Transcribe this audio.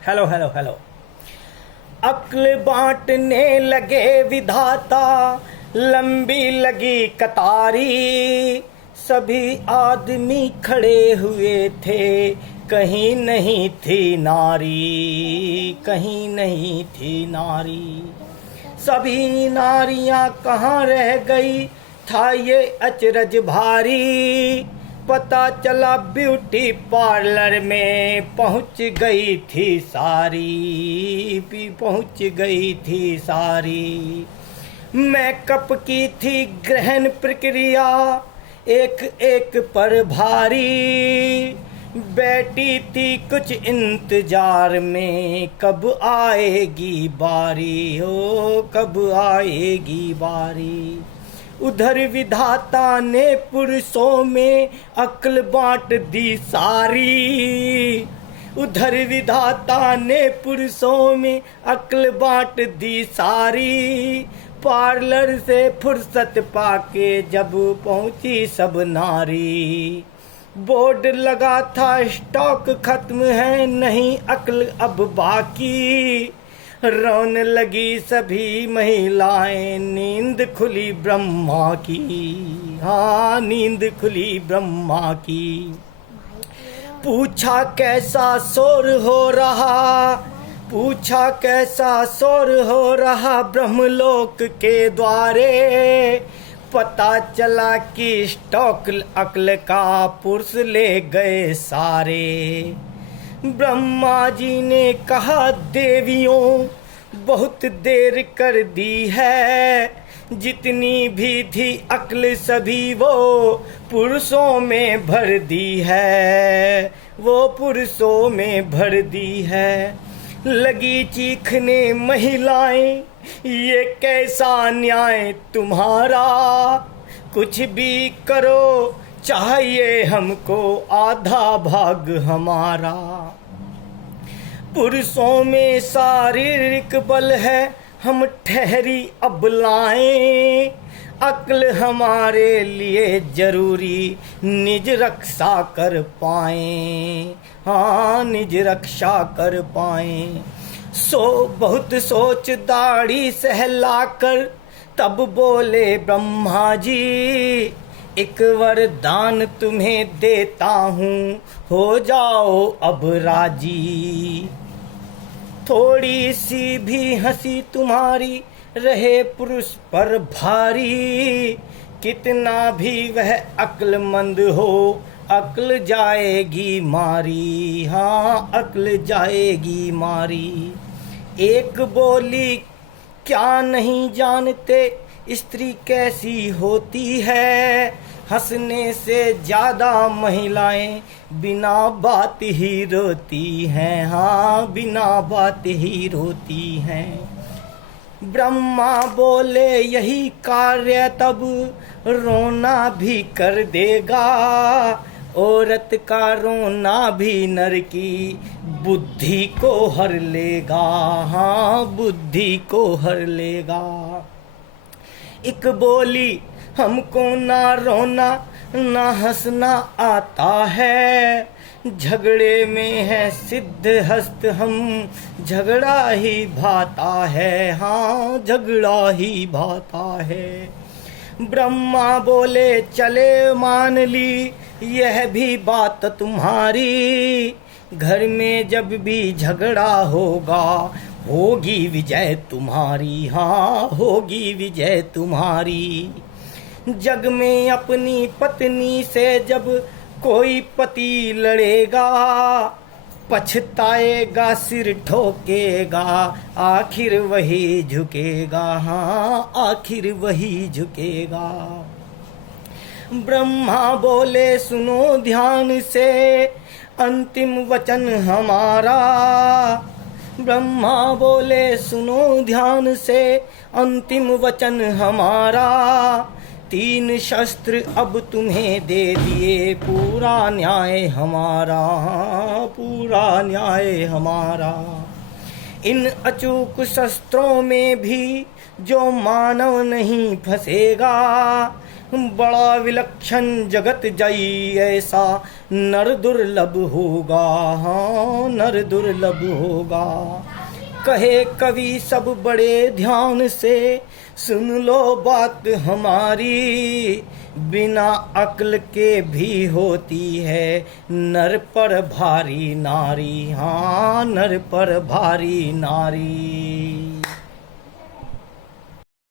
Hello hello hello. अक्ल बांटने लगे विधाता, लंबी लगी कतारी। सभी आदमी खड़े हुए थे, कहीं नहीं थी नारी, कहीं नहीं थी नारी। सभी नारियां कहाँ रह गई, था ये अचरज भारी। पता चला ब्यूटी पार्लर में पहुंच गई थी सारी, भी पहुंच गई थी सारी। मेकअप की थी ग्रहण प्रक्रिया, एक एक पर भारी। बैठी थी कुछ इंतजार में, कब आएगी बारी, हो कब आएगी बारी। उधर विधाता ने पुरुषों में अक्ल बांट दी सारी। उधर विधाता ने पुरुषों में अक्ल बांट दी सारी। पार्लर से फुर्सत पाके जब पहुंची सब नारी। बोर्ड लगा था स्टॉक खत्म है, नहीं अक्ल अब बाकी। रोन लगी सभी महिलाएं, नींद खुली ब्रह्मा की, हाँ नींद खुली ब्रह्मा की। पूछा कैसा शोर हो रहा, पूछा कैसा शोर हो रहा ब्रह्मलोक के द्वारे। पता चला कि स्टॉक अक्ल का पुरुष ले गए सारे। ब्रह्मा जी ने कहा देवियों बहुत देर कर दी है, जितनी भी थी अक्ल सभी वो पुरुषों में भर दी है, वो पुरुषों में भर दी है। लगी चीखने महिलाएं, ये कैसा न्याय तुम्हारा। कुछ भी करो चाहिए हमको आधा भाग हमारा। पुरुषों में शारीरिक बल है, हम ठहरी अबलाएं। अक्ल हमारे लिए जरूरी, निज रक्षा कर पाएं, हाँ निज रक्षा कर पाएं। बहुत सोच दाढ़ी सहलाकर तब बोले ब्रह्मा जी, एक वरदान तुम्हें देता हूँ, हो जाओ अब राजी। थोड़ी सी भी हंसी तुम्हारी रहे पुरुष पर भारी। कितना भी वह अक्लमंद हो, अक्ल जाएगी मारी, हाँ अक्ल जाएगी मारी। एक बोली क्या नहीं जानते स्त्री कैसी होती है। हंसने से ज्यादा महिलाएं बिना बात ही रोती हैं, हाँ बिना बात ही रोती हैं। ब्रह्मा बोले यही कार्य तब रोना भी कर देगा। औरत का रोना भी नर की बुद्धि को हर लेगा, हाँ बुद्धि को हर लेगा। एक बोली हमको ना रोना ना हंसना आता है। झगड़े में है सिद्ध हस्त हम, झगड़ा ही भाता है, हाँ झगड़ा ही भाता है। ब्रह्मा बोले चले मान ली यह भी बात तुम्हारी। घर में जब भी झगड़ा होगा होगी विजय तुम्हारी, हाँ होगी विजय तुम्हारी। जग में अपनी पत्नी से जब कोई पति लड़ेगा, पछताएगा सिर ठोकेगा, आखिर वही झुकेगा, हाँ आखिर वही झुकेगा। ब्रह्मा बोले सुनो ध्यान से अंतिम वचन हमारा। ब्रह्मा बोले सुनो ध्यान से अंतिम वचन हमारा। 3 शस्त्र अब तुम्हें दे दिए, पूरा न्याय हमारा, पूरा न्याय हमारा। इन अचूक शस्त्रों में भी जो मानव नहीं फंसेगा, बड़ा विलक्षण जगत जई ऐसा नर दुर्लभ होगा, हाँ नर दुर्लभ होगा। कहे कवि सब बड़े ध्यान से सुन लो बात हमारी, बिना अक्ल के भी होती है नर पर भारी नारी, हाँ नर पर भारी नारी।